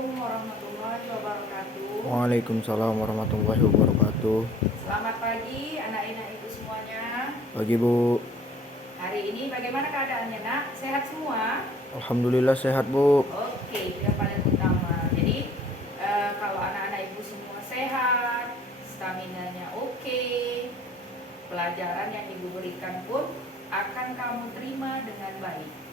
Assalamualaikum warahmatullahi wabarakatuh. Waalaikumsalam warahmatullahi wabarakatuh. Selamat pagi anak-anak ibu semuanya. Pagi Bu. Hari ini bagaimana keadaannya nak? Sehat semua? Alhamdulillah sehat Bu. Oke, itu yang paling utama. Jadi kalau anak-anak ibu semua sehat, staminanya oke, pelajaran yang ibu berikan pun akan kamu terima dengan baik.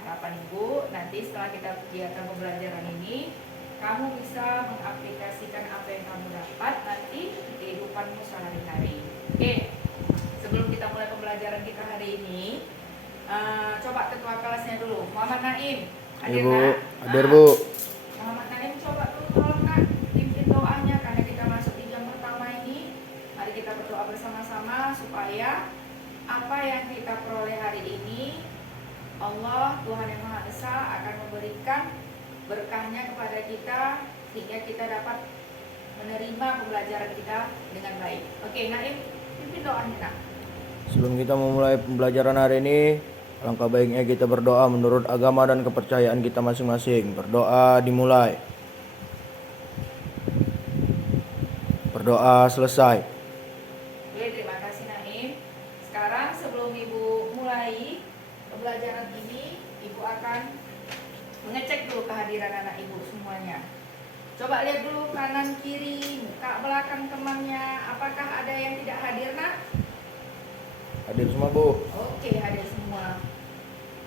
Harapan ibu nanti setelah kita kegiatan pembelajaran ini, kamu bisa mengaplikasikan apa yang kamu dapat nanti di kehidupanmu sehari-hari. Oke, sebelum kita mulai pembelajaran kita hari ini, coba ketua kelasnya dulu, Muhammad Naim. Hadir Bu. Nak? Hadir Bu. Muhammad Naim coba dulu tolong nak pimpin doanya karena kita masuk di jam pertama ini. Mari kita berdoa bersama-sama supaya apa yang kita peroleh hari ini, Allah Tuhan yang Maha Esa akan memberikan berkahnya kepada kita sehingga kita dapat menerima pembelajaran kita dengan baik. Oke, Naim, pimpin doanya nak. Sebelum kita memulai pembelajaran hari ini, alangkah baiknya kita berdoa menurut agama dan kepercayaan kita masing-masing. Berdoa dimulai. Berdoa selesai. Oke, terima kasih Naim. Sekarang sebelum Ibu mulai pembelajaran ini, Ibu akan mengecek dulu kehadiran anak Ibu semuanya. Coba lihat dulu kanan kiri, muka belakang temannya, apakah ada yang tidak hadir nak? Hadir semua Bu. Oke, hadir semua.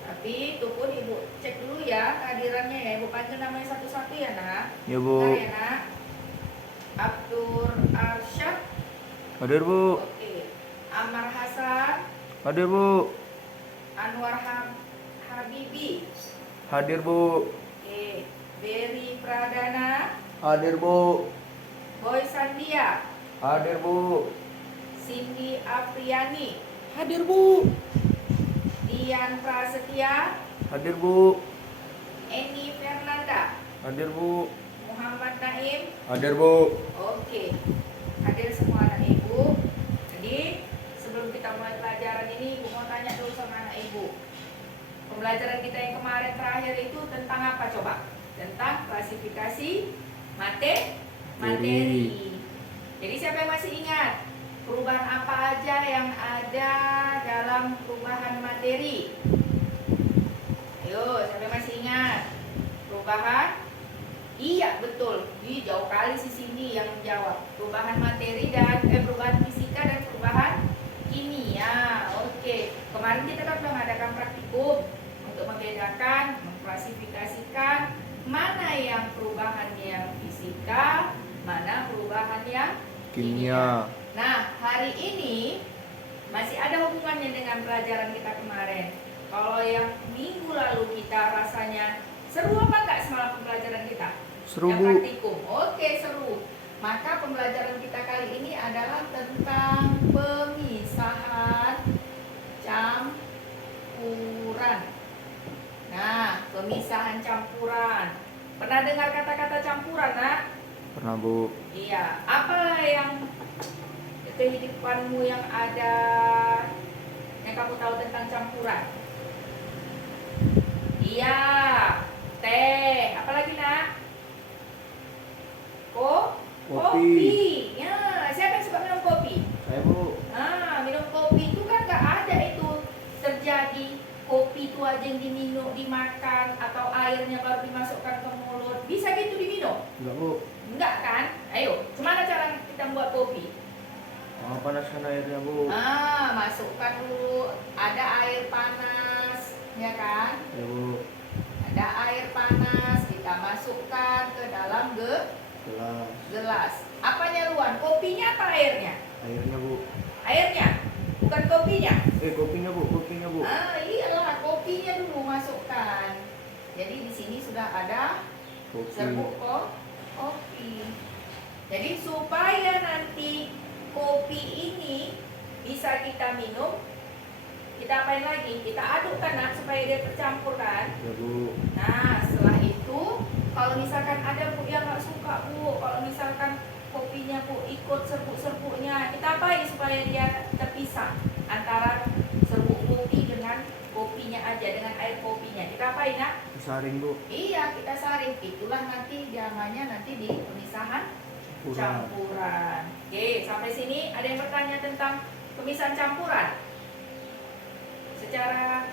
Tapi itu pun Ibu cek dulu ya kehadirannya ya. Ibu panggil namanya satu-satu ya nak. Ya Bu. Bentar ya nak. Abdur Arsyad. Hadir Bu. Oke. Amar Hasan. Hadir Bu. Anwar Habibi. Hadir Bu. Oke. Berry Pradana. Hadir Bu. Boy Sandia. Hadir Bu. Cindy Apriani. Hadir Bu. Dian Prasetya. Hadir Bu. Eni Fernanda. Hadir Bu. Muhammad Naim. Hadir Bu. Oke, hadir semua anak ibu. Jadi sebelum kita mulai pelajaran ini, ibu mau tanya dulu sama anak ibu. Pembelajaran kita yang kemarin terakhir itu tentang apa coba? Tentang klasifikasi materi. Jadi siapa yang masih ingat perubahan apa aja yang ada dalam perubahan materi? Ayo, siapa yang masih ingat perubahan? Iya betul, jauh kali si sini yang menjawab. Perubahan materi dan perubahan fisika dan perubahan kimia. Oke, kemarin kita kan mengadakan praktikum untuk membedakan, mengklasifikasikan mana yang perubahan yang fisika, mana perubahan yang kimia. Nah, hari ini masih ada hubungannya dengan pelajaran kita kemarin. Kalau yang minggu lalu kita rasanya seru apa enggak semalam pembelajaran kita? Seru Yang Bu. praktikum. Oke, seru. Maka pembelajaran kita kali ini adalah tentang pemisahan campuran. Nah, pemisahan campuran. Pernah dengar kata-kata campuran, nak? Pernah Bu. Iya. Apa yang kehidupanmu yang ada yang kamu tahu tentang campuran? Iya, teh. Apalagi nak? Kopi. Ya, siapa yang suka minum kopi? Saya Bu. Nah, minum kopi itu kan gak ada itu terjadi kopi itu aja yang diminum, dimakan atau airnya baru dimasukkan ke mulut. Bisa gitu diminum? Enggak Bu. Enggak kan? Ayo, gimana cara kita buat kopi? Panaskan airnya Bu. Masukkan dulu. Ada air panas, ya kan? Ya Bu. Ada air panas, kita masukkan ke dalam gelas. Apanya luan? Kopinya apa airnya? Airnya Bu. Airnya, bukan kopinya. Kopinya Bu. Iyalah, kopinya dulu masukkan. Jadi di sini sudah ada Kopi. serbuk kopi. Jadi supaya nanti kopi ini bisa kita minum, kita apain lagi? Kita aduk kan supaya dia tercampur kan? Ya Bu. Nah, setelah itu kalau misalkan ada Bu yang nggak suka Bu, kalau misalkan kopinya Bu ikut serbuk-serbuknya, kita apain supaya dia terpisah antara serbuk kopi dengan kopinya aja, dengan air kopinya? Kita apain nak? Saring Bu. Iya, kita saring. Itulah nanti namanya nanti di pemisahan campuran. Oke, sampai sini ada yang bertanya tentang pemisahan campuran? Secara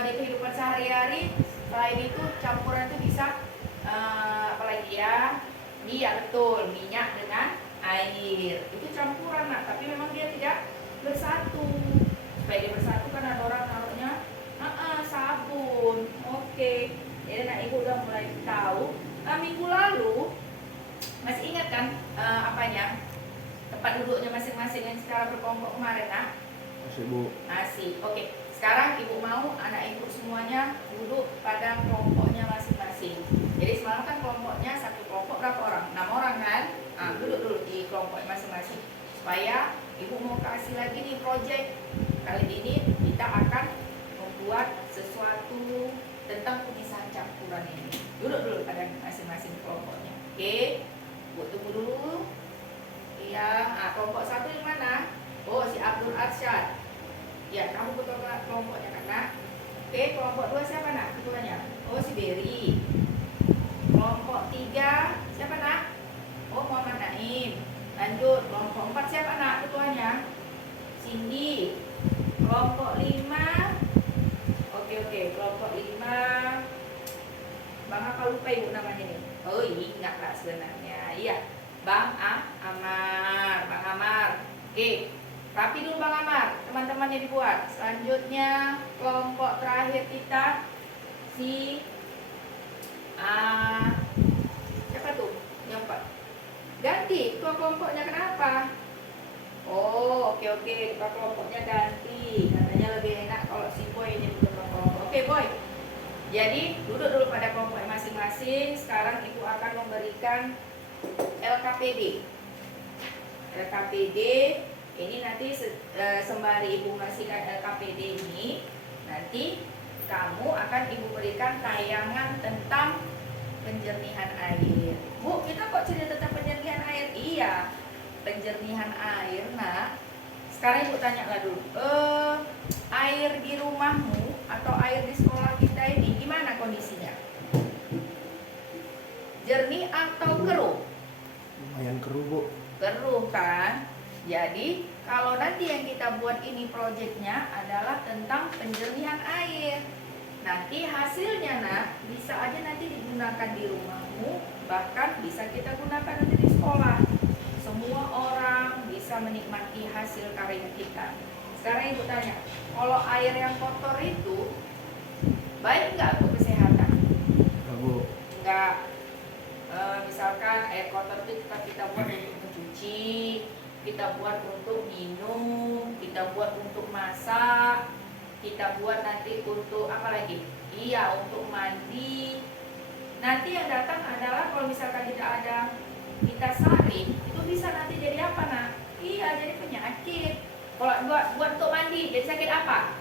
di kehidupan sehari-hari, selain itu campuran itu bisa apalagi ya? Iya betul, minyak dengan air. Itu campuran nak, tapi memang dia tidak bersatu. Supaya dia bersatu kan ada orang naruhnya sabun. Oke. Jadi nak ibu udah mulai tahu. Minggu lalu masih ingat kan apanya? Tempat duduknya masing-masing yang secara berkelompok kemarin nak? Masih Bu. Masih. Oke. Sekarang ibu mau anak ibu semuanya duduk pada kelompoknya masing-masing. Jadi semalam kan kelompoknya satu kelompok berapa orang? 6 orang kan? Duduk dulu di kelompok masing-masing. Supaya ibu mau kasih lagi nih project. Kali ini kita akan membuat sesuatu tentang pemisahan campuran ini. Duduk dulu pada masing-masing kelompoknya. Oke. Bu tunggu dulu. Iya. Kelompok satu yang mana? Oh, si Abdul Arsyad. Ya, kamu betul kelompoknya kan nak? Oke, kelompok 2 siapa nak ketuanya? Oh, si Berry. Kelompok 3 siapa nak? Oh, Muhammad Naim. Lanjut, kelompok 4 siapa nak ketuanya? Cindy. Kelompok 5. Oke, kelompok 5. Bang apa lupa ibu namanya nih? Oh, ingat lah sebenarnya. Iya, Bang Amar. Oke. Rapi dulu Bang Amar, teman-temannya dibuat. Selanjutnya kelompok terakhir kita si siapa tuh? Yang Pak ganti ketua kelompoknya kenapa? Oh, oke, ketua kelompoknya ganti. Katanya lebih enak kalau si Boy ini ketua kelompok. Oke, Boy. Jadi duduk dulu pada kelompok masing-masing. Sekarang ibu akan memberikan LKPD. Ini nanti sembari ibu ngasihkan LKPD ini, nanti kamu akan ibu berikan tayangan tentang penjernihan air. Bu, kita kok cerita tentang penjernihan air? Iya, penjernihan air. Nah, sekarang ibu tanyalah dulu, air di rumahmu atau air di sekolah kita ini gimana kondisinya? Jernih atau keruh? Lumayan keruh Bu. Keruh kan? Jadi kalau nanti yang kita buat ini proyeknya adalah tentang penjernihan air. Nanti hasilnya nak bisa aja nanti digunakan di rumahmu, bahkan bisa kita gunakan nanti di sekolah. Semua orang bisa menikmati hasil karya kita. Sekarang ibu tanya, kalau air yang kotor itu baik nggak untuk kesehatan? Enggak Bu. Enggak. Misalkan air kotor itu kita buat untuk mencuci, kita buat untuk minum, kita buat untuk masak, kita buat nanti untuk apa lagi? Iya, untuk mandi. Nanti yang datang adalah kalau misalkan tidak ada kita saring, itu bisa nanti jadi apa nak? Iya, jadi penyakit. Kalau buat untuk mandi, jadi sakit apa?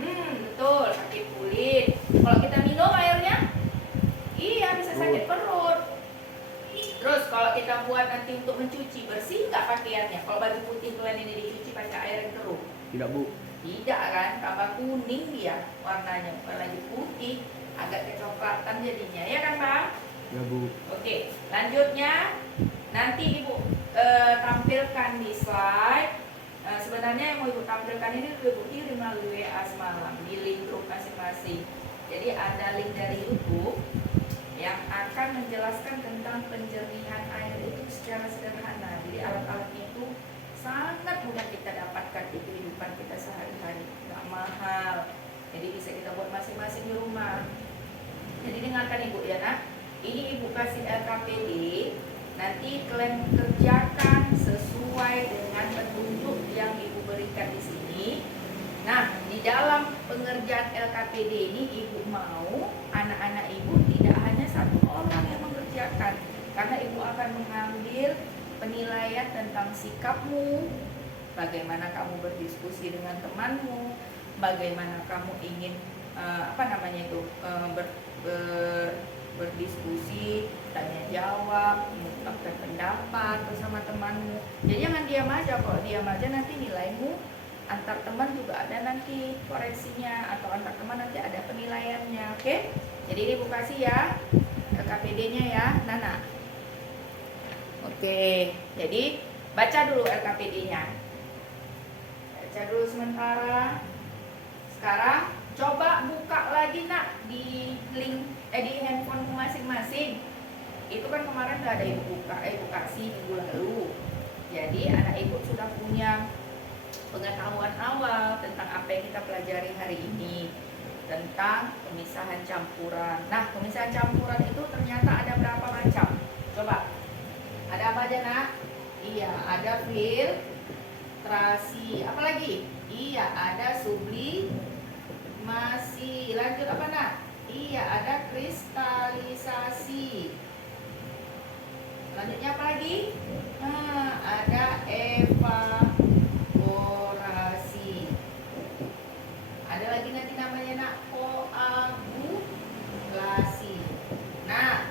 Betul, sakit kulit. Kalau kita minum airnya, iya bisa sakit perut. Terus kalau kita buat nanti untuk mencuci, bersih nggak pakaiannya? Kalau baju putih kalian ini dicuci pakai air yang keruh? Tidak Bu. Tidak kan, tambah kuning dia warnanya, bukan lagi putih, agak kecoklatan jadinya, ya kan Bang? Ya Bu. Oke, lanjutnya nanti Ibu tampilkan di slide. Sebenarnya yang mau Ibu tampilkan ini Ibu kirim melalui WA semalam di link grup masing-masing. Jadi ada link dari YouTube yang akan menjelaskan tentang penjernihan air itu secara sederhana. Jadi alat-alat itu sangat mudah kita dapatkan di kehidupan kita sehari-hari, nggak mahal. Jadi bisa kita buat masing-masing di rumah. Jadi dengarkan Ibu ya nak, ini Ibu kasih LKPD, nanti kalian kerjakan sesuai dengan petunjuk yang Ibu berikan di sini. Nah, di dalam pengerjaan LKPD ini Ibu mau anak-anak Ibu tidak hanya satu orang yang mengerjakan, karena Ibu akan mengambil penilaian tentang sikapmu, bagaimana kamu berdiskusi dengan temanmu, bagaimana kamu ingin berdiskusi, tanya jawab, mengungkapkan pendapat bersama temanmu. Jadi jangan diam aja, kalau diam aja nanti nilaimu antar teman juga ada nanti koreksinya, atau antar teman nanti ada penilaiannya, oke? Jadi ini Bu kasih ya LKPD-nya ya, Nana. Oke, jadi baca dulu LKPD-nya. Baca dulu sementara. Sekarang coba buka lagi nak di link di handphone masing-masing. Itu kan kemarin udah ada ibu kasih minggu lalu. Jadi anak ibu sudah punya pengetahuan awal tentang apa yang kita pelajari hari ini, tentang pemisahan campuran. Nah, pemisahan campuran itu ternyata ada berapa macam? Coba, ada apa aja nak? Iya, ada filtrasi. Apa lagi? Iya, ada sublimasi. Lanjut apa nak? Iya, ada kristalisasi. Selanjutnya apa lagi? Ada evaporasi. Ada lagi nanti namanya nak koagulasi. Nah,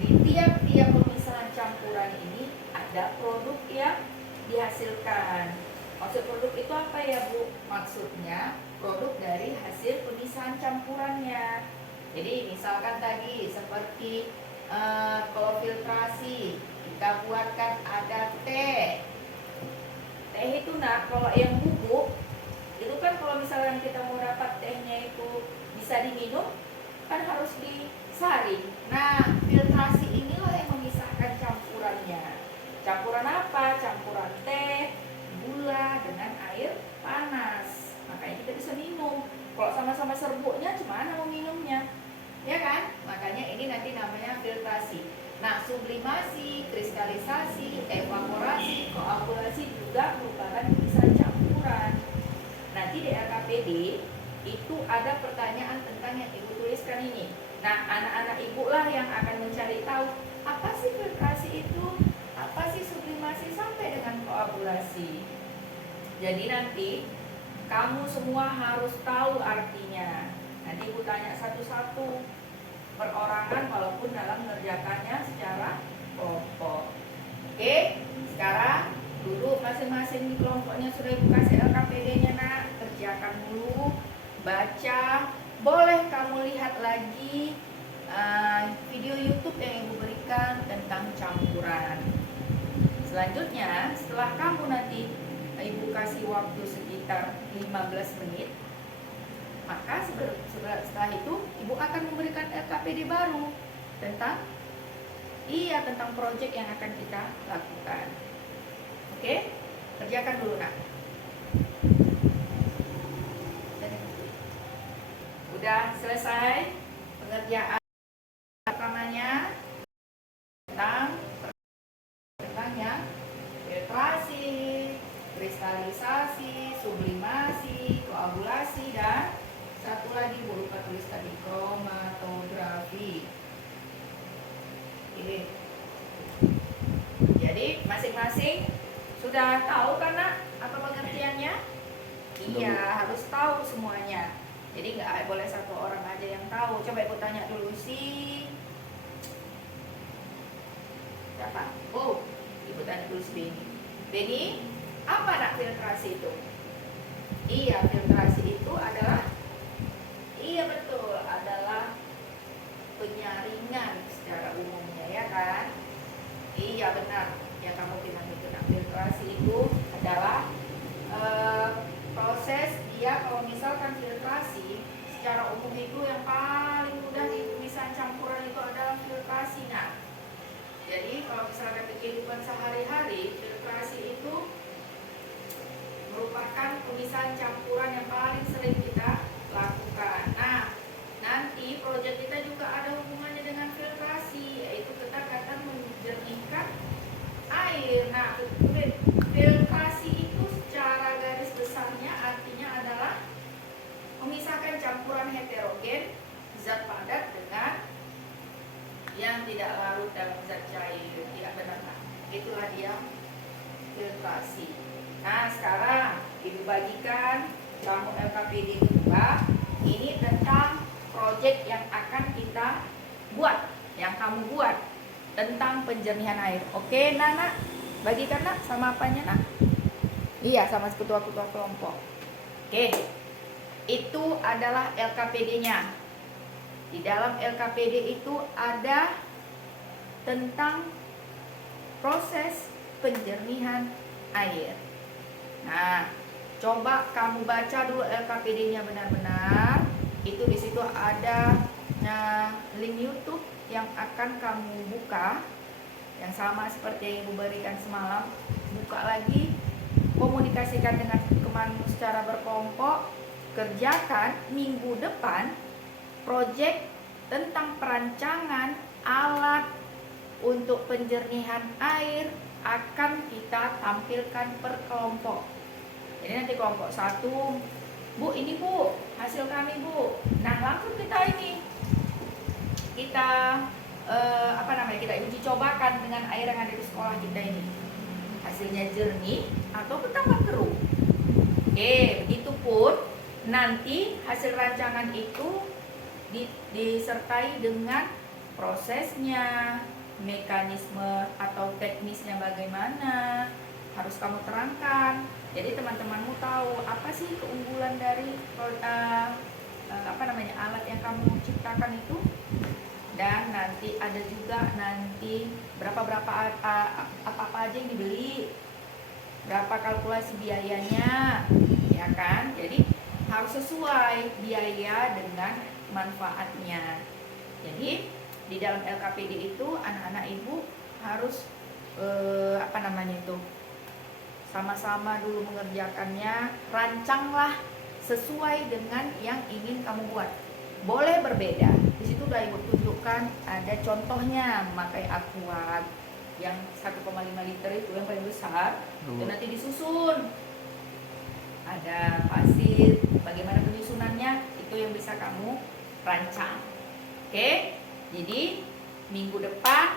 di tiap-tiap pemisahan campuran ini ada produk yang dihasilkan. Maksud produk itu apa ya Bu? Maksudnya produk dari hasil pemisahan campurannya. Jadi misalkan tadi seperti kalau filtrasi kita buatkan ada teh. Teh itu nak kalau yang bubuk itu kan kalau misalnya kita mau dapat tehnya itu bisa diminum kan harus disaring. Nah, filtrasi inilah yang memisahkan campurannya. Campuran apa? Campuran teh, gula dengan air panas. Makanya kita bisa minum. Kalau sama-sama serbuknya gimana mau minumnya? Ya kan? Makanya ini nanti namanya filtrasi. Nah, sublimasi, kristalisasi, evaporasi, koagulasi juga merupakan pemisahan campuran. Nanti di LKPD itu ada pertanyaan tentang yang ibu tuliskan ini. Nah, anak-anak ibu lah yang akan mencari tahu apa sih filtrasi itu, apa sih sublimasi sampai dengan koagulasi. Jadi nanti kamu semua harus tahu artinya. Nanti ibu tanya satu-satu perorangan walaupun dalam mengerjakannya secara kelompok. Oke, sekarang duduk masing-masing di kelompoknya. Sudah ibu kasih LKPD-nya nak, kerjakan dulu, baca. Boleh kamu lihat lagi video YouTube yang ibu berikan tentang campuran. Selanjutnya setelah kamu nanti ibu kasih waktu sekitar 15 menit, maka setelah itu ibu akan memberikan LKPD baru tentang proyek yang akan kita lakukan. Oke, kerjakan dulu nak. Udah selesai pengerjaan pertamanya tentang yang filtrasi, kristalisasi, sublimasi, koagulasi, dan satu lagi Bu lupa tulis tadi, kromatografi. Ini. Jadi masing-masing sudah tahu kan nak apa pengertiannya? Iya, harus tahu semuanya. Jadi nggak boleh satu orang aja yang tahu. Coba ibu tanya dulu sih. Siapa? Oh, ibu tanya dulu si Beni. Beni, apa nak filtrasi itu? Iya, filtrasi itu adalah betul, adalah penyaringan secara umumnya ya kan? Iya benar, yang kamu bilang itu. Nah, filtrasi itu adalah proses dia kalau misalkan filtrasi secara umum itu yang paling mudah di pemisahan campuran itu adalah filtrasi. Nah, jadi kalau misalkan di kehidupan sehari-hari filtrasi itu merupakan pemisahan campuran yang paling sering kita lakukan. Nah, nanti proyek kita juga ada hubungannya dengan filtrasi, yaitu kita akan menjernihkan air. Nah, filtrasi itu secara garis besarnya artinya adalah memisahkan campuran heterogen zat padat dengan yang tidak larut dalam zat cair. Tidak benar kan? Itulah dia filtrasi. Nah, sekarang ibu bagikan kamu LKPD 2. Ini tentang proyek yang akan kita buat, yang kamu buat tentang penjernihan air. Oke, Nana, bagikan nak sama apanya nak? Iya, sama ketua-ketua kelompok. Oke, itu adalah LKPD-nya. Di dalam LKPD itu ada tentang proses penjernihan air. Nah, coba kamu baca dulu LKPD-nya benar-benar. Itu di situ ada link YouTube yang akan kamu buka, yang sama seperti yang Ibu berikan semalam. Buka lagi, komunikasikan dengan temanmu secara berkelompok, kerjakan minggu depan proyek tentang perancangan alat untuk penjernihan air akan kita tampilkan per kelompok. Jadi nanti kelompok 1, Bu, ini Bu, hasil kami Bu. Nah, langsung kita kita uji cobakan dengan air yang ada di sekolah kita ini. Hasilnya jernih atau bertambah keruh. Oke, begitupun nanti hasil rancangan itu disertai dengan prosesnya, mekanisme atau teknisnya bagaimana, harus kamu terangkan. Jadi teman-temanmu tahu apa sih keunggulan dari alat yang kamu ciptakan itu. Dan nanti ada juga berapa apa aja yang dibeli, berapa kalkulasi biayanya, ya kan? Jadi harus sesuai biaya dengan manfaatnya. Jadi di dalam LKPD itu anak-anak ibu harus sama-sama dulu mengerjakannya, rancanglah sesuai dengan yang ingin kamu buat. Boleh berbeda. Di situ udah ibu tunjukkan ada contohnya memakai aqua yang 1,5 liter itu yang paling besar. Itu nanti disusun. Ada pasir, bagaimana penyusunannya itu yang bisa kamu rancang. Oke? Jadi minggu depan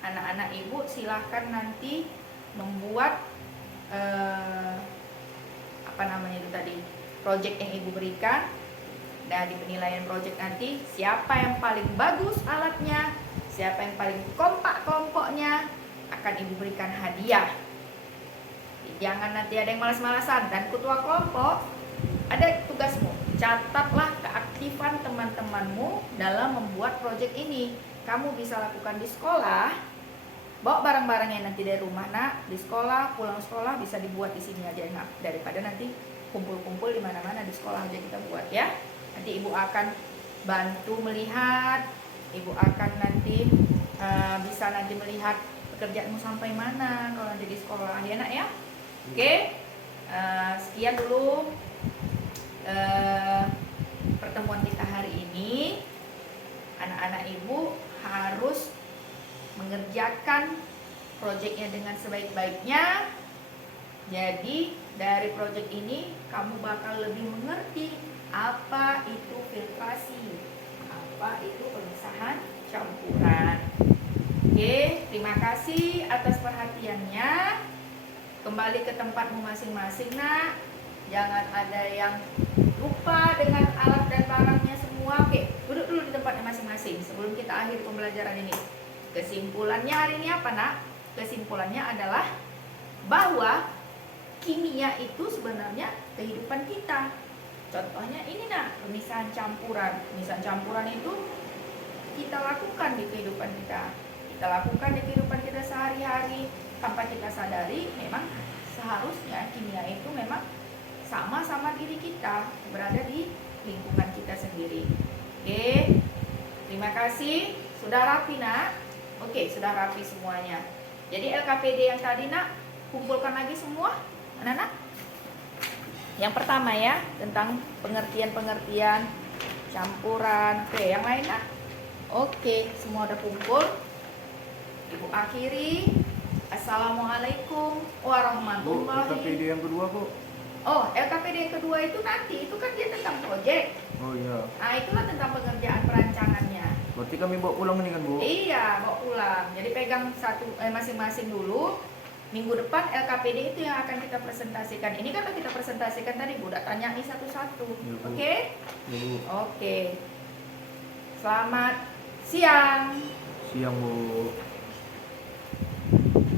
anak-anak ibu silahkan nanti membuat project yang ibu berikan. Nah, di penilaian project nanti siapa yang paling bagus alatnya, siapa yang paling kompak kelompoknya, akan ibu berikan hadiah. Jangan nanti ada yang malas-malasan. Dan ketua kelompok, ada tugasmu, catatlah keaktifan teman-temanmu dalam membuat project ini. Kamu bisa lakukan di sekolah, bawa barang-barangnya nanti dari rumah. Nah, di sekolah, pulang sekolah bisa dibuat di sini aja, nah, daripada nanti kumpul-kumpul di mana-mana, di sekolah aja kita buat ya. Nanti ibu akan bantu melihat, ibu akan nanti bisa nanti melihat pekerjaanmu sampai mana kalau nanti di sekolah ya nak ya. Oke, sekian dulu pertemuan kita hari ini. Anak-anak ibu harus mengerjakan proyeknya dengan sebaik-baiknya. Jadi dari proyek ini kamu bakal lebih mengerti apa itu filtrasi, apa itu pemisahan campuran. Oke, terima kasih atas perhatiannya. Kembali ke tempatmu masing-masing nak. Jangan ada yang lupa dengan alat dan barangnya semua. Oke, duduk dulu di tempatnya masing-masing sebelum kita akhiri pembelajaran ini. Kesimpulannya hari ini apa nak? Kesimpulannya adalah bahwa kimia itu sebenarnya kehidupan kita. Contohnya ini nak, pemisahan campuran. Pemisahan campuran itu kita lakukan di kehidupan kita. Kita lakukan di kehidupan kita sehari-hari tanpa kita sadari. Memang seharusnya kimia itu memang sama-sama diri kita, berada di lingkungan kita sendiri. Oke, terima kasih. Sudah rapi nak? Oke, sudah rapi semuanya. Jadi LKPD yang tadi nak, kumpulkan lagi semua anak-anak. Yang pertama ya, tentang pengertian-pengertian campuran. Oke, yang lain nak? Oke, semua udah kumpul. Ibu akhiri. Assalamualaikum warahmatullahi. LKPD yang kedua kok? Oh, LKPD yang kedua itu nanti, itu kan dia tentang proyek. Oh iya. Nah, itulah tentang pengerjaan perancangannya. Berarti kami bawa pulang ini kan Bu? Iya, bawa pulang. Jadi pegang masing-masing dulu. Minggu depan LKPD itu yang akan kita presentasikan. Ini kan kita presentasikan tadi, Bu. Udah tanya nih satu-satu. Ya, Oke? Ya, Bu. Oke. Selamat siang. Siang Bu.